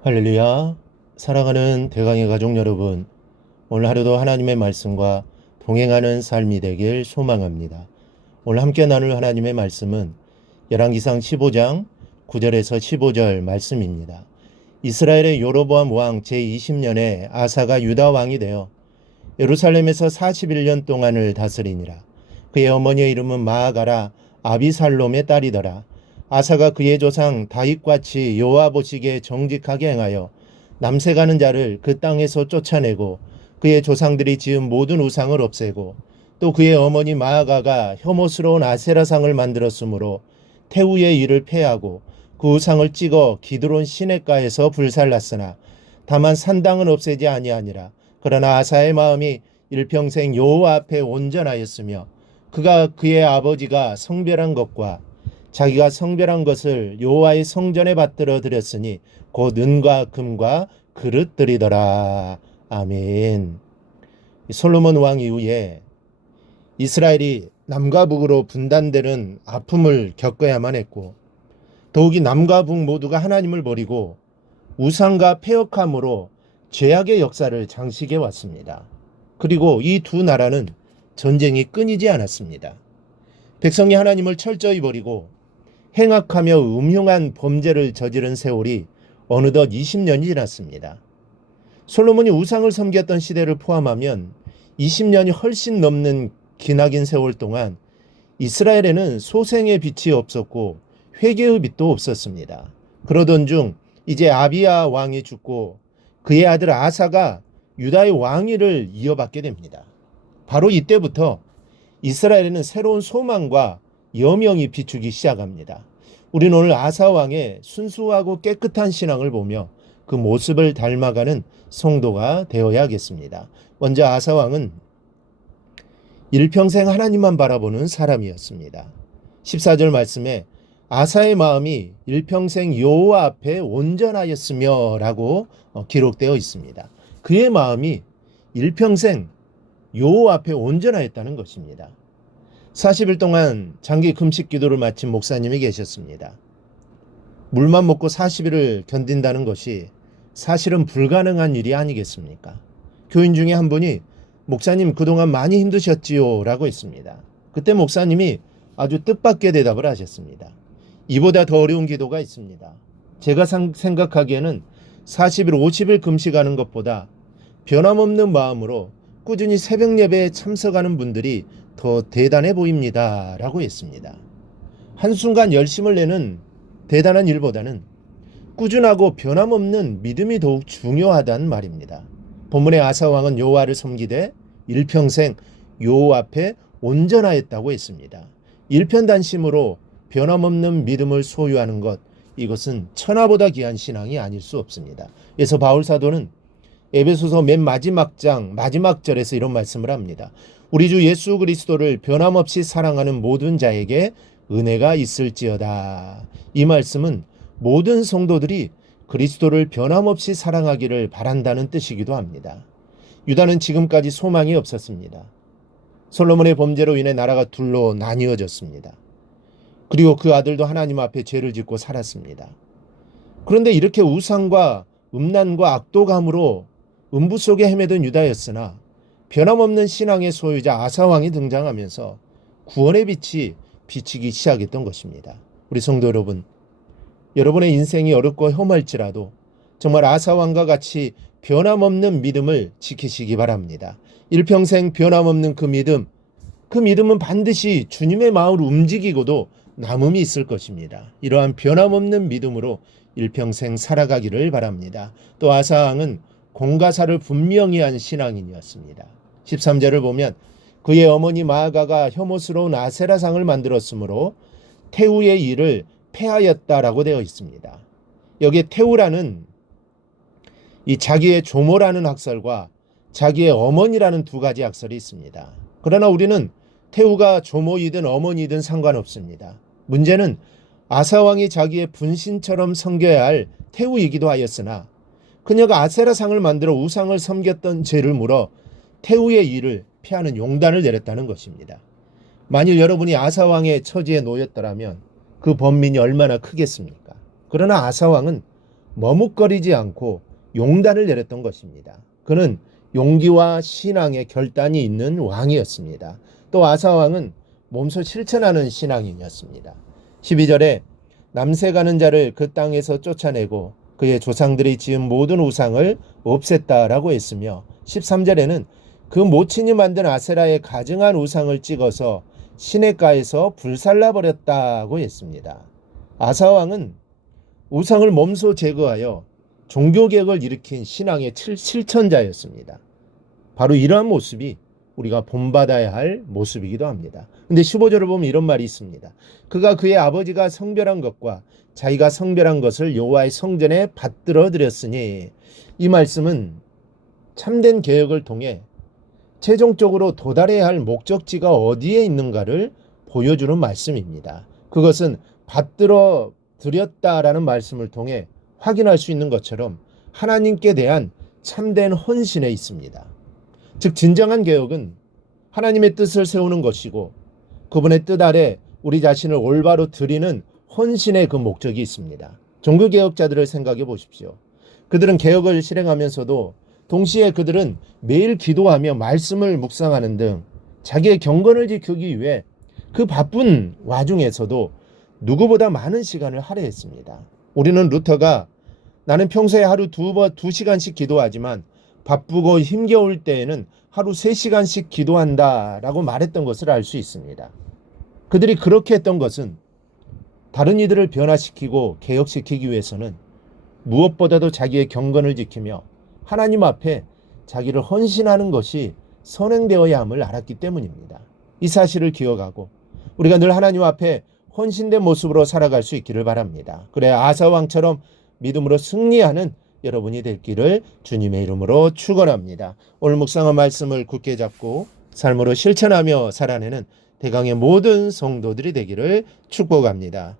할렐루야. 사랑하는 대강의 가족 여러분, 오늘 하루도 하나님의 말씀과 동행하는 삶이 되길 소망합니다. 오늘 함께 나눌 하나님의 말씀은 열왕기상 15장 9절에서 15절 말씀입니다. 이스라엘의 여로보암 왕 제20년에 아사가 유다 왕이 되어 예루살렘에서 41년 동안을 다스리니라. 그의 어머니의 이름은 마아가라 아비살롬의 딸이더라. 아사가 그의 조상 다윗같이 여호와 보시기에 정직하게 행하여 남색하는 자를 그 땅에서 쫓아내고 그의 조상들이 지은 모든 우상을 없애고 또 그의 어머니 마아가가 혐오스러운 아세라상을 만들었으므로 태우의 일을 폐하고 그 우상을 찍어 기드론 시냇가에서 불살랐으나 다만 산당은 없애지 아니하니라. 그러나 아사의 마음이 일평생 여호와 앞에 온전하였으며 그가 그의 아버지가 성별한 것과 자기가 성별한 것을 여호와의 성전에 받들어 드렸으니 곧 은과 금과 그릇들이더라. 아멘. 솔로몬 왕 이후에 이스라엘이 남과 북으로 분단되는 아픔을 겪어야만 했고 더욱이 남과 북 모두가 하나님을 버리고 우상과 패역함으로 죄악의 역사를 장식해 왔습니다. 그리고 이 두 나라는 전쟁이 끊이지 않았습니다. 백성이 하나님을 철저히 버리고 행악하며 음흉한 범죄를 저지른 세월이 어느덧 20년이 지났습니다. 솔로몬이 우상을 섬겼던 시대를 포함하면 20년이 훨씬 넘는 기나긴 세월 동안 이스라엘에는 소생의 빛이 없었고 회개의 빛도 없었습니다. 그러던 중 이제 아비야 왕이 죽고 그의 아들 아사가 유다의 왕위를 이어받게 됩니다. 바로 이때부터 이스라엘에는 새로운 소망과 여명이 비추기 시작합니다. 우리는 오늘 아사 왕의 순수하고 깨끗한 신앙을 보며 그 모습을 닮아가는 성도가 되어야겠습니다. 먼저 아사 왕은 일평생 하나님만 바라보는 사람이었습니다. 14절 말씀에 아사의 마음이 일평생 여호와 앞에 온전하였으며 라고 기록되어 있습니다. 그의 마음이 일평생 여호와 앞에 온전하였다는 것입니다. 40일 동안 장기 금식 기도를 마친 목사님이 계셨습니다. 물만 먹고 40일을 견딘다는 것이 사실은 불가능한 일이 아니겠습니까? 교인 중에 한 분이 목사님 그동안 많이 힘드셨지요 라고 했습니다. 그때 목사님이 아주 뜻밖의 대답을 하셨습니다. 이보다 더 어려운 기도가 있습니다. 제가 생각하기에는 40일 50일 금식하는 것보다 변함없는 마음으로 꾸준히 새벽 예배에 참석하는 분들이 더 대단해 보입니다 라고 했습니다. 한순간 열심을 내는 대단한 일보다는 꾸준하고 변함없는 믿음이 더욱 중요하다는 말입니다. 본문의 아사왕은 여호와를 섬기되 일평생 여호와 앞에 온전하였다고 했습니다. 일편단심으로 변함없는 믿음을 소유하는 것, 이것은 천하보다 귀한 신앙이 아닐 수 없습니다. 그래서 바울 사도는 에베소서 맨 마지막 장 마지막 절에서 이런 말씀을 합니다. 우리 주 예수 그리스도를 변함없이 사랑하는 모든 자에게 은혜가 있을지어다. 이 말씀은 모든 성도들이 그리스도를 변함없이 사랑하기를 바란다는 뜻이기도 합니다. 유다는 지금까지 소망이 없었습니다. 솔로몬의 범죄로 인해 나라가 둘로 나뉘어졌습니다. 그리고 그 아들도 하나님 앞에 죄를 짓고 살았습니다. 그런데 이렇게 우상과 음란과 악독함으로 음부 속에 헤매던 유다였으나 변함없는 신앙의 소유자 아사왕이 등장하면서 구원의 빛이 비치기 시작했던 것입니다. 우리 성도 여러분, 여러분의 인생이 어렵고 험할지라도 정말 아사왕과 같이 변함없는 믿음을 지키시기 바랍니다. 일평생 변함없는 그 믿음은 반드시 주님의 마음을 움직이고도 남음이 있을 것입니다. 이러한 변함없는 믿음으로 일평생 살아가기를 바랍니다. 또 아사왕은 공가사를 분명히 한 신앙인이었습니다. 13절을 보면 그의 어머니 마아가가 혐오스러운 아세라상을 만들었으므로 태우의 일을 폐하였다라고 되어 있습니다. 여기에 태우라는 이 자기의 조모라는 학설과 자기의 어머니라는 두 가지 학설이 있습니다. 그러나 우리는 태우가 조모이든 어머니이든 상관없습니다. 문제는 아사왕이 자기의 분신처럼 섬겨야 할 태우이기도 하였으나 그녀가 아세라상을 만들어 우상을 섬겼던 죄를 물어 태우의 일을 피하는 용단을 내렸다는 것입니다. 만일 여러분이 아사왕의 처지에 놓였더라면 그 번민이 얼마나 크겠습니까? 그러나 아사왕은 머뭇거리지 않고 용단을 내렸던 것입니다. 그는 용기와 신앙의 결단이 있는 왕이었습니다. 또 아사 왕은 몸소 실천하는 신앙인이었습니다. 12절에 남새 가는 자를 그 땅에서 쫓아내고 그의 조상들이 지은 모든 우상을 없앴다라고 했으며 13절에는 그 모친이 만든 아세라의 가증한 우상을 찍어서 시냇가에서 불살라 버렸다고 했습니다. 아사 왕은 우상을 몸소 제거하여 종교개혁을 일으킨 신앙의 실천자였습니다. 바로 이러한 모습이 우리가 본받아야 할 모습이기도 합니다. 근데 15절을 보면 이런 말이 있습니다. 그가 그의 아버지가 성별한 것과 자기가 성별한 것을 여호와의 성전에 받들어 드렸으니, 이 말씀은 참된 개혁을 통해 최종적으로 도달해야 할 목적지가 어디에 있는가를 보여주는 말씀입니다. 그것은 받들어 드렸다라는 말씀을 통해 확인할 수 있는 것처럼 하나님께 대한 참된 헌신에 있습니다. 즉 진정한 개혁은 하나님의 뜻을 세우는 것이고 그분의 뜻 아래 우리 자신을 올바로 드리는 헌신의 그 목적이 있습니다. 종교개혁자들을 생각해 보십시오. 그들은 개혁을 실행하면서도 동시에 그들은 매일 기도하며 말씀을 묵상하는 등 자기의 경건을 지키기 위해 그 바쁜 와중에서도 누구보다 많은 시간을 할애했습니다. 우리는 루터가 나는 평소에 하루 2시간씩 기도하지만 바쁘고 힘겨울 때에는 하루 3시간씩 기도한다라고 말했던 것을 알 수 있습니다. 그들이 그렇게 했던 것은 다른 이들을 변화시키고 개혁시키기 위해서는 무엇보다도 자기의 경건을 지키며 하나님 앞에 자기를 헌신하는 것이 선행되어야 함을 알았기 때문입니다. 이 사실을 기억하고 우리가 늘 하나님 앞에 헌신된 모습으로 살아갈 수 있기를 바랍니다. 그래 아사 왕처럼 믿음으로 승리하는 여러분이 될 길을 주님의 이름으로 축원합니다. 오늘 묵상한 말씀을 굳게 잡고 삶으로 실천하며 살아내는 대강의 모든 성도들이 되기를 축복합니다.